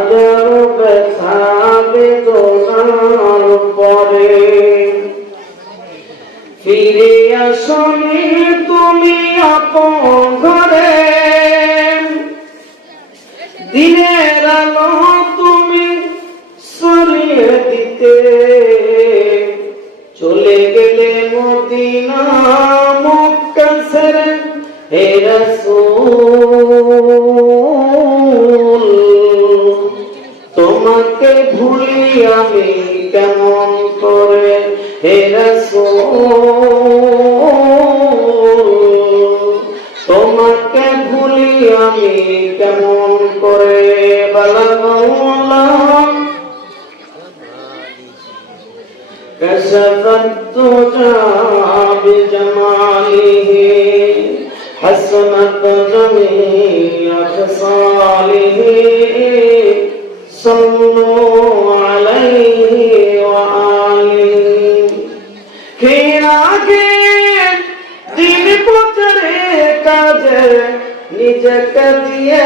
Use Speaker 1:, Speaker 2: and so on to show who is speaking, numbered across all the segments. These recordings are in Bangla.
Speaker 1: আগে আমি কেমন করে বালাগলাম كشف الدجى بجماله حسنت جميع خصاله صلوا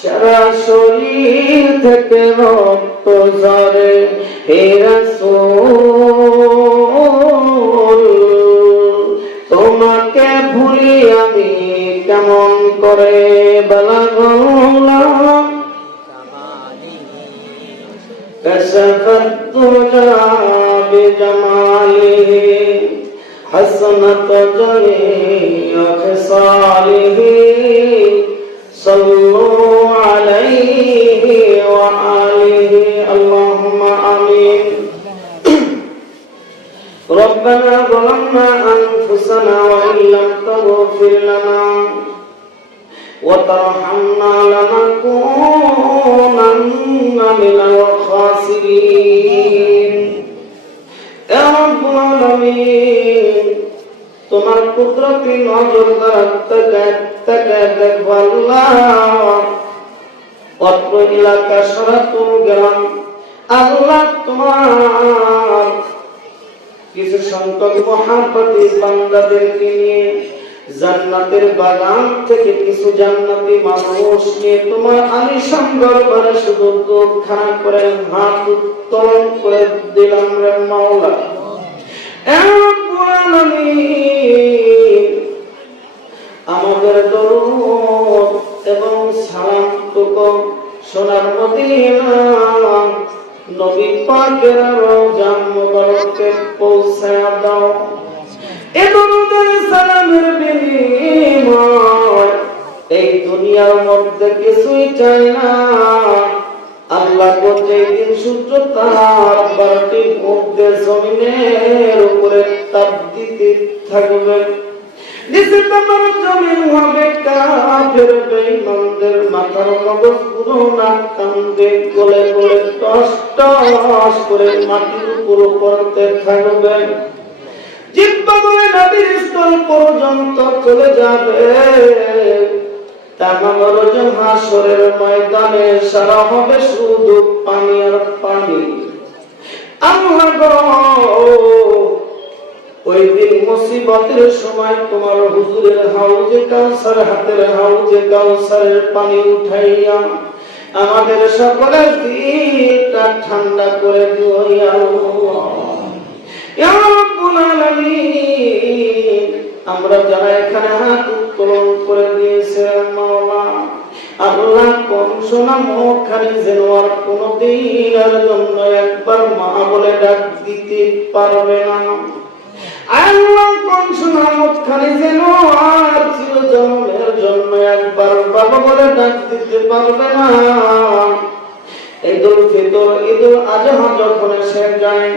Speaker 1: সারা শরীর থেকে রক্ত ঝরে হে রাসূল তোমাকে ভুলি আমি কেমন করে বেলাগলাম كشف الدجى بجماله حسنت جميع خصاله صلوا عليه وآله. اللهم آمين. ربنا ظلمنا أنفسنا وإن لم تغفر لنا وترحمنا لنكونن من الخاسرين. يا رب العالمين. তোমার কুদরতি নজর দ্বারা তাকায় দেখব আল্লাহ অত্র এলাকা সরাতুল গেলাম। আল্লাহ তোমার কিছু সংখ্যক মহাপতি বান্দাদেরকে নিয়ে জান্নাতের বাগান থেকে কিছু জান্নাতি মানুষ নিয়ে তোমার আমি দরবারে শুধু দুধ খানা করে হাত উত্তোলন করে দিলাম রে মাওলা। আমাদের দরুদ এবং সালাম টুকু সোনার মদিনা নবী পাকের রওজা মুবারকে পৌঁছায় দাও। এ দরুদের এই দুনিয়ার মধ্যে কিছুই চাই না। আল্লাহ যে দিন সূর্য তার বারোটি মধ্যে জমিনের উপরে তাপ দিতে থাকবে জমিন হবে কাফের মাথার মগজ পুরো নাক কান্দে গলে গলে করে মাটির উপর পড়তে থাকবে। জিব্বা করে স্থল পর্যন্ত চলে যাবে। মুসিবতের সময় তোমার হুজুরের হাউজে কাউসার, হাতের হাউজে কাউসারের পানি উঠাইয়া আমাদের সকলের দিকটা ঠান্ডা করে দিও আমরা যারা এখানে হাত উত্তোলন করে দিয়েছে, মাওলা, আল্লাহ কোন সোনা মুখখানি যেন আর কোনদিন আর জন্য একবার মা বলে ডাক দিতে পারবে না। আল্লাহ কোন সোনা মুখখানি যেন আর ছিল জন্মের জন্য একবার বাবা বলে ডাক দিতে পারবে না। ঈদুল ফিতর, ঈদুল আজহা যখন এসে যায়,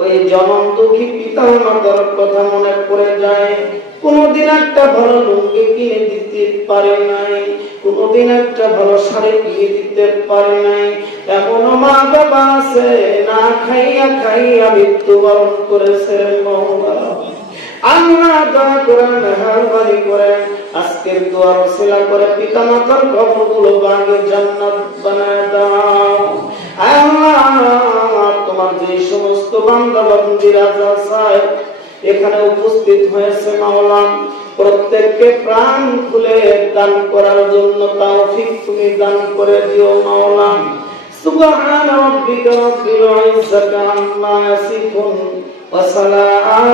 Speaker 1: ওই জনম দুঃখী পিতা মাতার কথা মনে পড়ে যায়। কোনদিন একটা ভালো লুঙ্গি কিনে দিতে পারে নাই, কোনদিন একটা ভালো শাড়ি কিনে দিতে পারে নাই। এমন মা বাবা আছে, না খাইয়া খাইয়া মৃত্যুবরণ করেছে তোমার যে সমস্ত বান্দা বান্দিরা যা চায় এখানে উপস্থিত হয়েছে মাওলা প্রত্যেককে প্রাণ খুলে দান করার জন্য তৌফিক তুমি দান করে দিও মাওলা سبحان ربك رب العزة عما يصفون وسلام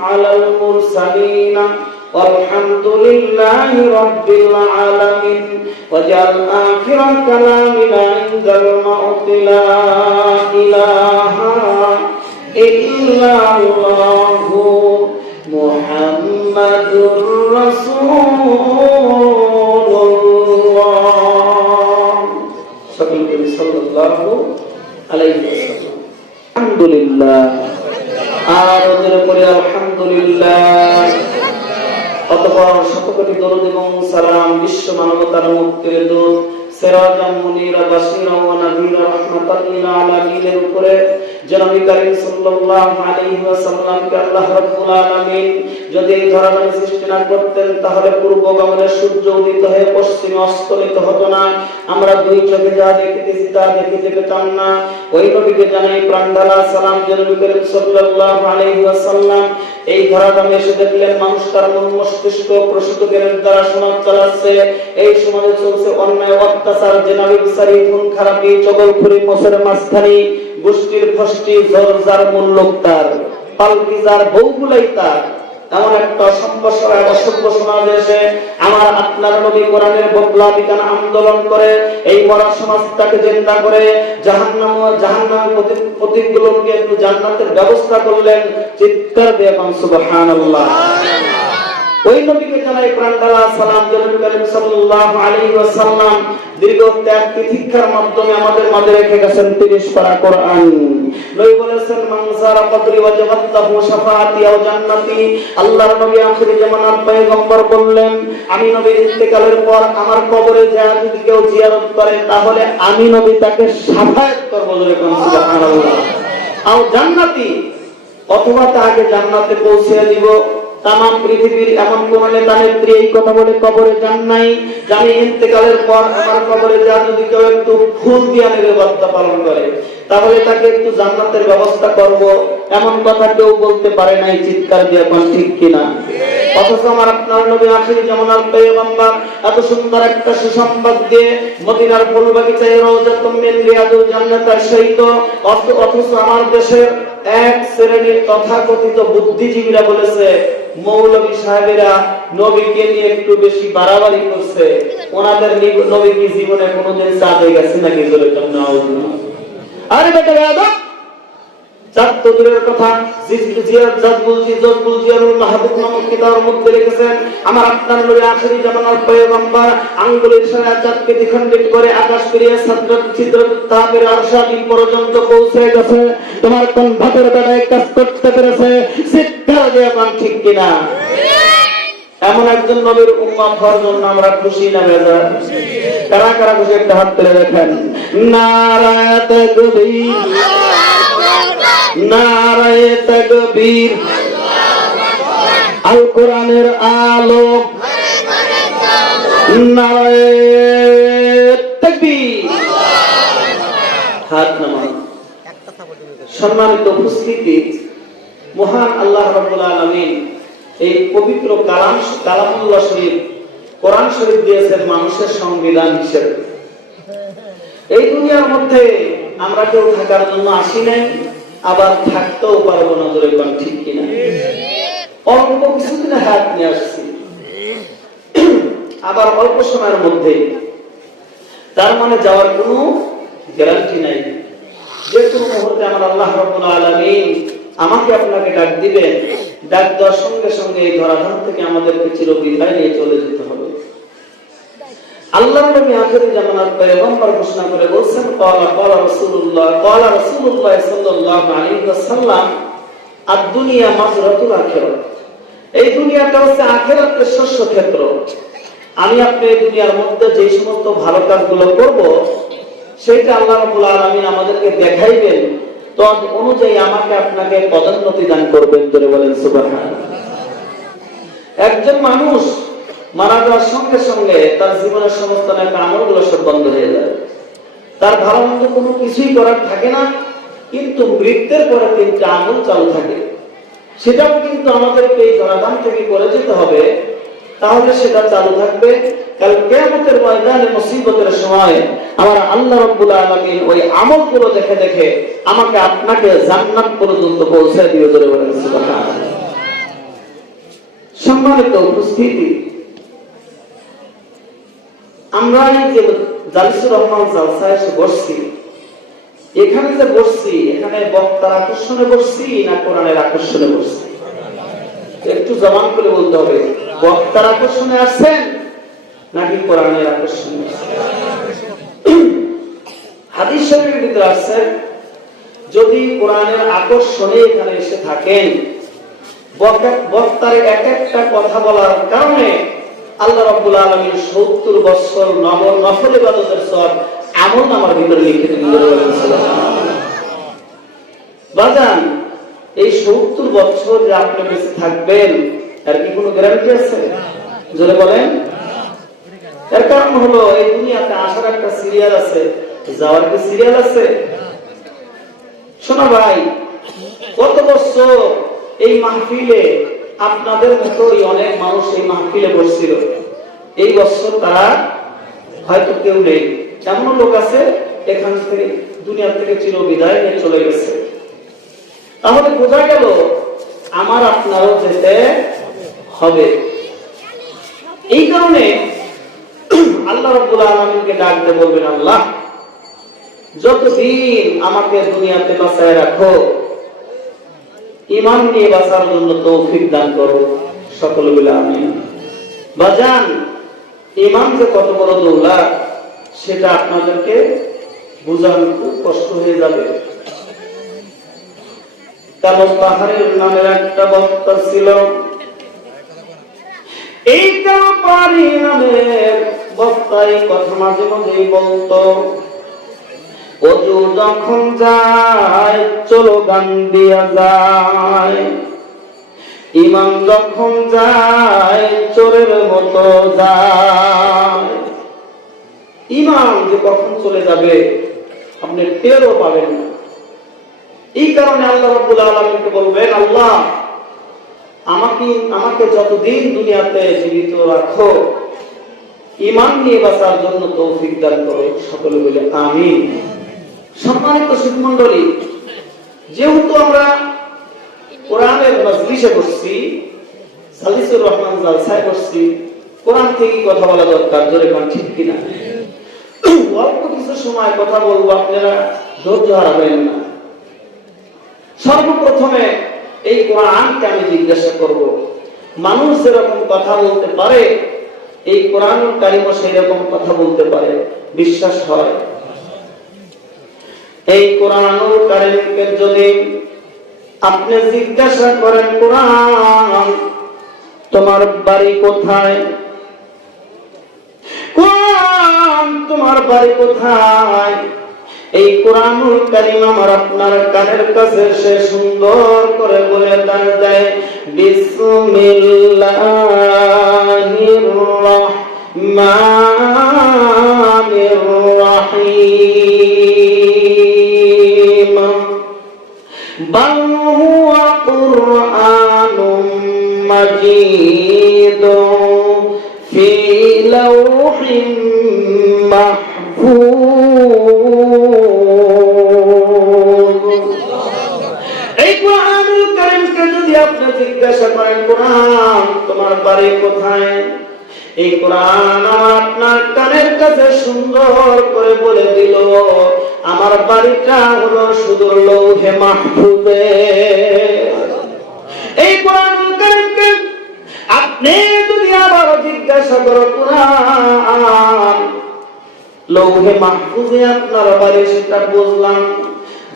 Speaker 1: على المرسلين والحمد لله رب العالمين وجعل آخر كلامنا عند الموت لا إله ইল্লাল্লাহু মুহাম্মাদুর রাসূলুল্লাহ। সকলকে সাল্লাল্লাহু আলাইহি ওয়াসাল্লাম। আলহামদুলিল্লাহ। আর ওদের উপরে আলহামদুলিল্লাহ। অতঃপর শতকোটি দরুদ এবং সালাম বিশ্ব মানবতার মুক্তির দূত সিরাজাম মুনিরা বাশিরা ওয়া নাযীরা রাহমাতাল লিল আলামিনের উপরে জনাবি করিম সাল্লাল্লাহু আলাইহি ওয়াসাল্লামকে আল্লাহ রাব্বুল আলামিন যদি এই ধরনের সৃষ্টি না করতেন, তাহলে পূর্ব গমনের সূর্য উদিত হয়ে পশ্চিমে অস্তমিত হতো না। আমরা দুই চোখে যা দেখিতেছি তা দেখিতে পেতাম না। ওই নবীকে জানাই প্রাণঢালা সালাম জনাবি করিম সাল্লাল্লাহু আলাইহি ওয়াসাল্লাম। এই ধরাধামে এসে দেখলেন, মানুষ তার মন মস্তিষ্ক প্রসূত জ্ঞানের দ্বারা সমাজ চালাচ্ছে এই সমাজে চলছে অন্যায়, অত্যাচার জেনারি বিচারি খুন খারাপি, চগলখুরি মশের মাঝখানি, গোষ্ঠীর ফষ্টি জোর যার মূল লোক তার পালকি যার বউগুলাই তার। একটা অসভ্য সমাজ এসে আমার আপনার নবী কোরআনের আন্দোলন করে, এই মরা সমাজটাকে চিন্তা করে জাহান্নাম জাহান্নাম প্রতীকগুলোকে একটু জান্নাতের ব্যবস্থা করলেন চিৎকার দিয়ে সুবহানাল্লাহ। ওই নবীকে জানাই সালাম নবী করিম সাল্লাল্লাহু আলাইহি ওয়াসাল্লাম দীর্ঘ ত্যাগ মাধ্যমে আমাদের মাঝে রেখে গেছেন 30 পারা কোরআন। নবী বলেছেন কদরি শাফাআতি আও জান্নাতি আল্লাহর নবী পয়গম্বর বললেন, আমি নবীর ইন্তেকালের পর আমার কবরে যদি কেউ জিয়ারত করে, তাহলে আমি নবী তাকে শাফায়াত করব বলে কোন, সুবহানাল্লাহ। আও জান্নাতি, অথবা তাকে জান্নাতে পৌঁছে দিব। তামাম পৃথিবীর এমন কোন নেতা নেত্রী এই কথা বলে কবরে যান নাই। জানি ইন্তেকালের পর আমার কবরে যা যদি কেউ একটু ফুল দিয়ে নিরাপত্তা পালন করে, তাহলে তাকে একটু জান্নাতের ব্যবস্থা করব। এমন কথা কেউ বলতে পারে নাই, চিৎকার দিয়ে কোন ঠিক কিনা? অথচ আমার আপনার নবী আখিরি জামানার পেয়গম্বর এত সুন্দর একটা সুসংবাদ দিয়ে মদিনার ফুল বাগিচায় রওজাতুম মিন রিয়াদুল জান্নাতের সহিত অথচ আমার দেশের এক শ্রেণির তথাকথিত বুদ্ধিজীবীরা বলেছে মৌলভী সাহেবেরা নবীকে নিয়ে একটু বেশি বাড়াবাড়ি করছে। ওনাদের নবী কি জীবনে কোনোদিন চাঁদে গেছে নাকি? জোরে আরে বেটা তোমার কোন ভাতের বেলায় কাজ করতে পেরেছে? চিৎকার দিয়ে পান ঠিক কিনা? এমন একজন নবীর উম্মত হওয়ার জন্য আমরা খুশি না বেজা কারা কারা খুশি? একটা হাত তুলে দেখেন। নারায় নারায় তাকবীর। আল কোরআনের সম্মানিত উপস্থিতি, মহান আল্লাহ রাব্বুল আলামিন এই পবিত্র কালাম কালামুল্লাহ শরীফ, কোরআন শরীফ দিয়েছেন মানুষের সংবিধান হিসেবে। এই দুনিয়ার মধ্যে আমরা কেউ থাকার জন্য আসি নাই। আবার থাকতেও পারব না ধরে কোন ঠিক কিনা। অল্প কিছুদিনে হাত নিয়ে আসছি। আবার অল্প সময়ের মধ্যে তার মানে যাওয়ার কোনো গ্যারান্টি নাই। যে কোনো মুহূর্তে আমার আল্লাহ রাব্বুল আলামিন আমাকে আপনাকে ডাক দিবেন। ডাক দেওয়ার সঙ্গে সঙ্গে এই ধরাধাম থেকে আমাদেরকে চির বিদায় নিয়ে চলে যেতে হবে। আল্লাহ নবী আখিরি জামানার পয়গম্বর ঘোষণা করে বলছেন আদ-দুনিয়া মাজরাতুল এই দুনিয়াটা হচ্ছে শস্য ক্ষেত্র। আমি আপনি এই দুনিয়ার মধ্যে যে সমস্ত ভালো কাজগুলো করব, সেটা আল্লাহ রাব্বুল আলামিন আমাদেরকে দেখাইবেন। তদ অনুযায়ী আমাকে আপনাকে পদোন্নতি দান করবেন ধরে বলেন সুবহানাল্লাহ। একজন মানুষ মারা যাওয়ার সঙ্গে সঙ্গে তার জীবনের সমস্ত একটা আমলগুলো সব বন্ধ হয়ে যাবে তার ভালো মন্দ কোনো কিছুই করার থাকে না, কিন্তু মৃত্যুর পরে তিনটা আমল চালু থাকে। সেটাও কিন্তু আমাদেরকে এই জনাধান থেকে করে যেতে হবে, তাহলে সেটা চালু থাকবে। কাল কেয়ামতের ময়দানে মুসিবতের সময় আমার আল্লাহ রাব্বুল আলামিন ওই আমলগুলো দেখে দেখে আমাকে আপনাকে জান্নাত পর্যন্ত পৌঁছে দিয়ে ধরে বলেন সম্মানিত উপস্থিতি আমরা জালিসুর রহমান এসে বসছি, এখানে যে বসছি, এখানে বক্তার আকর্ষণে বসছি না কোরআনের আকর্ষণে বসছি? একটু জবান করে বলতে হবে, বক্তার আকর্ষণে আসছেন নাকি কোরআনের আকর্ষণে হাদিস শরীফের ভিতরে আসছে, যদি কোরআনের আকর্ষণে এখানে এসে থাকেন, বক্তা- বক্তার এক একটা কথা বলার কারণে আল্লাহ রাব্বুল আলামিন 70 বছর নব নফল ইবাদতের সব এমন আমার ভিতরে লিখে বাজান, এই 70 বছর যে আপনি বেঁচে থাকবেন, এর কি কোনো গ্যারান্টি আছে? জোরে বলেন। এর কারণ হলো, এই দুনিয়াতে আসার একটা সিরিয়াল আছে। যাওয়ার কি সিরিয়াল আছে? শোনো ভাই, কত বছর এই মাহফিলে আপনাদের মতোই অনেক মানুষ এই মাহফিলে বসছিল। এই বছর তারা হয়তো কেউ নেই। এমন লোক আছে, এখান থেকে দুনিয়া থেকে চির বিদায় নিয়ে চলে গেছে। তাহলে বোঝা গেল, আমার আপনারও যেতে হবে। এই কারণে আল্লাহ রাব্বুল আলামিনকে ডাক দিয়ে বলবেন, আল্লাহ, যতদিন আমাকে দুনিয়াতে বাঁচায় রাখো ইমান নিয়ে বাঁচার জন্য তৌফিক দান করো সকল বলে আমি বাজান, ইমান যে কত বড় দৌলা সেটা আপনাদেরকে বোঝানো খুব কষ্ট হয়ে যাবে। পাহাড়ের নামের একটা বক্তা ছিল। এই কালো নামের বক্তাই কথা মাঝে মাঝেই বলতো। যখন যায়, চলো গান দিয়া যায়। ইমাম যখন যায়, চোরের মতো যায়। ইমাম যে কখন চলে যাবে, আপনি টেরও পাবেন না। এই কারণে আল্লাহ রাব্বুল আলামিনকে বলবেন, আল্লাহ, আমাকে আমাকে যতদিন দুনিয়াতে জীবিত রাখো ইমান নিয়ে বাঁচার জন্য তৌফিক দান করো, সকলে বলে আমিন। সম্মানিত শিখ মন্ডলী যেহেতু আমরা কোরআনের মজলিসে বসছি, সালিসুর রহমান জালসায় বসছি, কোরআন থেকে কথা বলা দরকার, জোরে কোন ঠিক কিনা? অল্প কিছু সময় কথা বলব, আপনারা ধৈর্য হারাবেন না। সর্বপ্রথমে এই কোরআনকে আমি জিজ্ঞাসা করব, মানুষ যেরকম কথা বলতে পারে, এই কোরআন কারিমও সেই রকম কথা বলতে পারে, বিশ্বাস হয়। এই কোরআনুল কারিমকে যদি আপনি জিজ্ঞাসা করেন, কোরআন, তোমার বাড়ি কোথায়? কোরআন, তোমার বাড়ি কোথায়? এই কোরআনুল কারিম আমার আপনার কানের কাছে সে সুন্দর করে বলে দান দেয়, বিসমিল্লাহির রহমানির জিজ্ঞাসা করেন কোরআন, তোমার বাড়ি কোথায়? এই কোরআন আপনার কানের কাছে সুন্দর করে বলে দিল, আমার বাড়িটা হলো সুদূর লৌহে মাহফুজে। এই কারীমকে আপনি যদি আবার জিজ্ঞাসা করো, কোরআন লৌহে মাহফুজে আপনার বাড়ি সেটা বুঝলাম।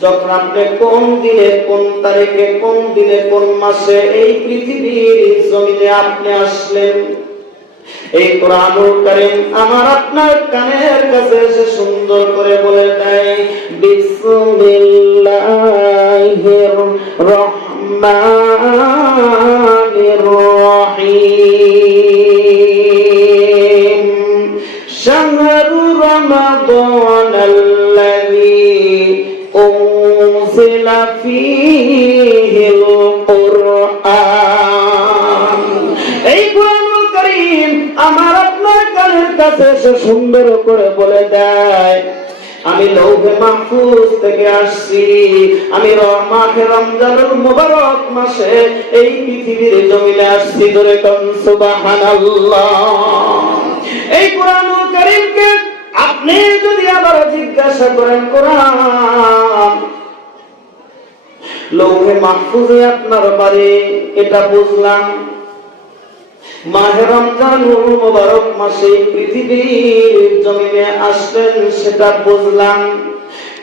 Speaker 1: যখন আপনি কোন দিনে, কোন তারিখে, কোন দিনে, কোন মাসে এই পৃথিবীর জমিনে আপনি আসলেন? এই কোরআনুল কারীম আমার আপনার কানের কাছে এসে সুন্দর করে বলে দেয়, বিসমিল্লাহির রহমানির থেকে আসছি। এই আপনি যদি আবার জিজ্ঞাসা করেন, কোরআন। লৌহে মাহফুজে আপনার বাড়ি, এটা বুঝলাম। মাহে মুবারক মাসে পৃথিবীর জমিনে আসলেন সেটা বুঝলাম।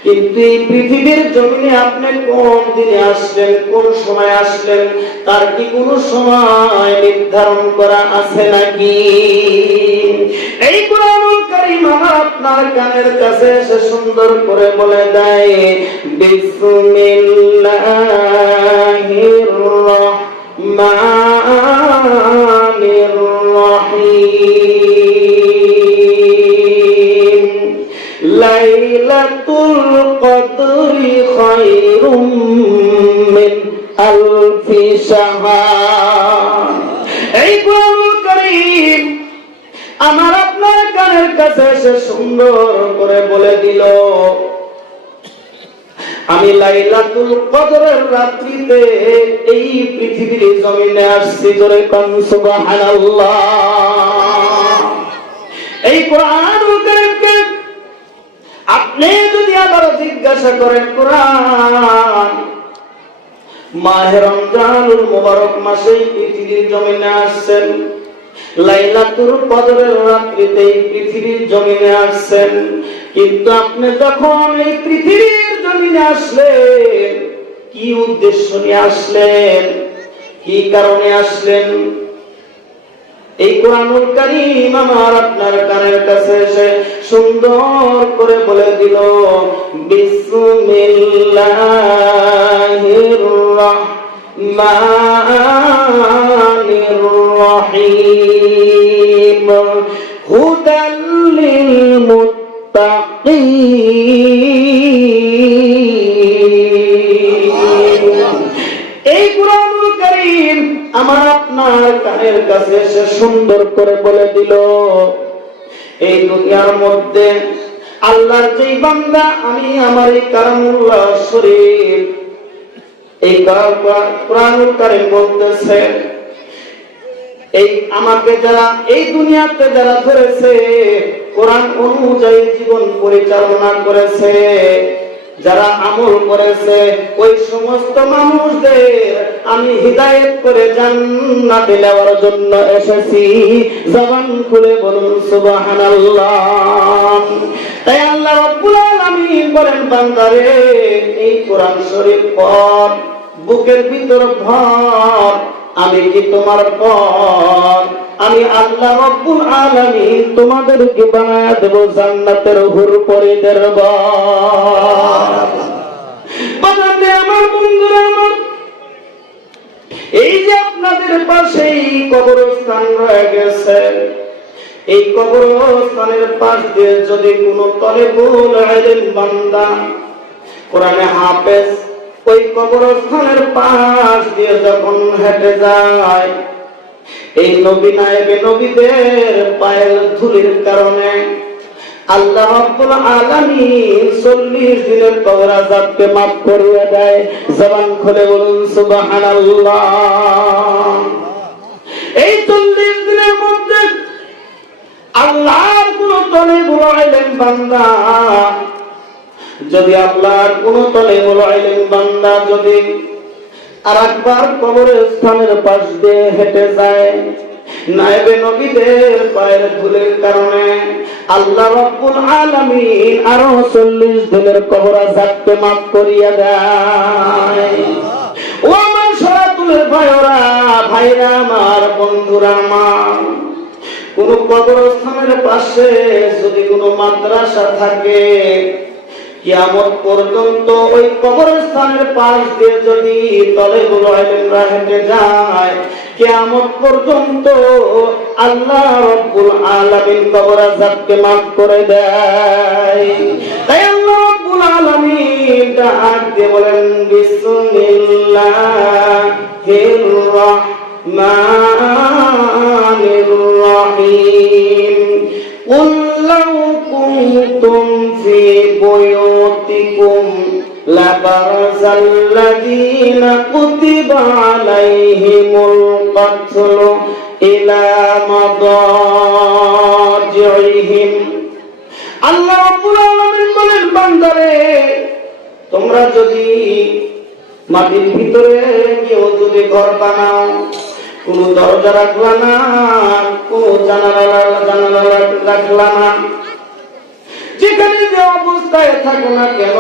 Speaker 1: কিন্তু এই পৃথিবীর জমিনে আপনি কোন দিনে আসলেন, কোন সময় আসলেন, তার কি কোনো সময় নির্ধারণ করা আছে নাকি? এই কোরআনুল কারীম আমার আপনার কানের কাছে এসে সুন্দর করে বলে দেয়, বিসমিল্লাহির রহমানির রাত্রিতে এই পৃথিবীর জমিনে আসছি জোরে এই আপনি যদি আবার জিজ্ঞাসা করেন, কোরআন, মাহে রমজানুল মুবারক মাসে পৃথিবীর জমিনে আসছেন, লাইলাতুল কদরের রাত্রিতে পৃথিবীর জমিনে আসছেন, কিন্তু আপনি যখন এই পৃথিবীর জমিনে আসলেন কি উদ্দেশ্য নিয়ে আসলেন? কি কারণে আসলেন? এই কোরআনুল কারীম আমার আপনার কানের কাছে এসে সুন্দর করে বলে দিল, বিসমিল্লাহির রহমানির রহিম। হুদাল লিল মুত্তাকিন। দুনিয়ার মধ্যে আল্লাহর যেই বান্দা, আমি আমার এই কারামুল্লাহ শরীফ। এই কোরআনুল কারীম বলতেছে, এই আমাকে যারা এই দুনিয়াতে যারা ধরেছে, কোরআন অনুযায়ী জীবন পরিচালনা করেছে যারা আমল করেছে, ওই সমস্ত মানুষদের আমি হিদায়ত করে জান্নাতে নেওয়ার জন্য এসেছি। জবান খুলে বলুন, সুবহানাল্লাহ। তাই আল্লাহ রাব্বুল আলামিন বলেন, বান্দারে, এই কোরআন শরীফ পড়, বুকের ভিতর ভর আমি কি তোমার পর? আমি আল্লাহ রব্বুল আলামিন তোমাদেরকে বানায় দেব জান্নাতের হুর পরিদের বানাতে আমার বন্ধুরা আমার। এই যে আপনাদের পাশে এই কবরস্থান রয়ে গেছে। এই কবরস্থানের পাশ দিয়ে যদি কোনো তলে বান্দা, কোরআনে হাফেজ ওই কবরস্থানের পাশ দিয়ে যখন হেঁটে যায়, এই নবী নায়েবে নবীদের পায়ের ধুলির কারণে আল্লাহ রাব্বুল আলামিন 40 দিনের কবর আযাবকে maaf করিয়ে দেয়। জবান খুলে বলুন, সুবহানাল্লাহ। এই 40 দিনের মধ্যে আল্লাহর কোন তলে বুলাইলেন বান্দা যদি আল্লাহর কোন তলে বান্দা যদি আর একবার কবরের স্থানের পাশ দিয়ে হেঁটে যায় নাইবে নবীদের পায়ের কারণে আল্লাহ রব্বুল আলামিন আরও চল্লিশ দিনের কবর আজাবকে মাফ করিয়া দেয়। ও আমার সরাতুলের ভাইরা ভাইরা আমার, বন্ধুরা কোন কবরস্থানের পাশে যদি কোনো মাদ্রাসা থাকে কিয়ামত পর্যন্ত ওই কবরস্থানের পাশ দিয়ে যদি তলেগুলো আইলেমরা হেঁটে যায়, কিয়ামত পর্যন্ত আল্লাহ রব্বুল আলামিন কবর আযাবকে maaf করে দেয়। তাই আল্লাহ রব্বুল আলামিন ডাক দিয়ে বলেন বিসমিল্লাহির রাহমানির রহিম। قل لبرز الذين كتب عليهم القتل إلى مضاجعهم আল্লাহ রাব্বুল আলামিন বলেন বান্দারে তোমরা যদি মাটির ভিতরে কেউ যদি ঘর বানাও কোন দরজা রাখলা না কোন জানালা জানালা রাখলা না যেখানে যে অবস্থায় থাকো না কেন